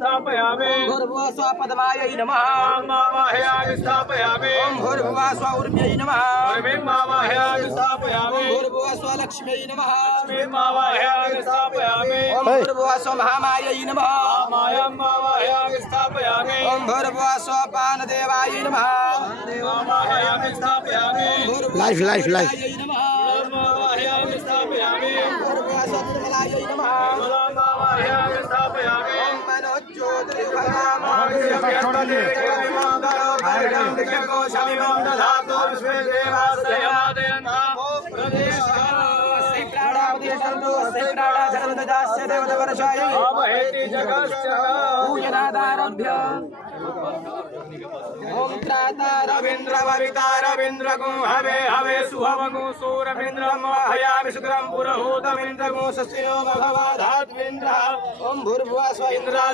स्थापयामि भूर्भुवः स्वः पद्मायै नमः मावाहयामि स्थापयामि ॐ भूर्भुवः स्वः ऊर्ध्यै नमः मावाहयामि स्थापयामि ॐ भूर्भुवः स्वः लक्ष्म्यै नमः मावाहयामि स्थापयामि ॐ भूर्भुवः स्वः महामायै नमः मायां मावाहयामि स्थापयामि ॐ भूर्भुवः स्वः पानदेवायै नमः मावाहयामि स्थापयामि लाइफ मावाहयामि स्थापयामि भूर्भुवः स्वः निर्मलायै नमः मावाहयामि स्थापयामि ॐ ओम त्राता रवींद्र भविता रवींद्र गुं हवे हवे सुहवगु सूरवींद्रम हयामि शुक्रम पुरहूतमिंद्र गुं सस्यो भगवाधात्विंद्र ओम भूर्भुवः स्वः इंद्र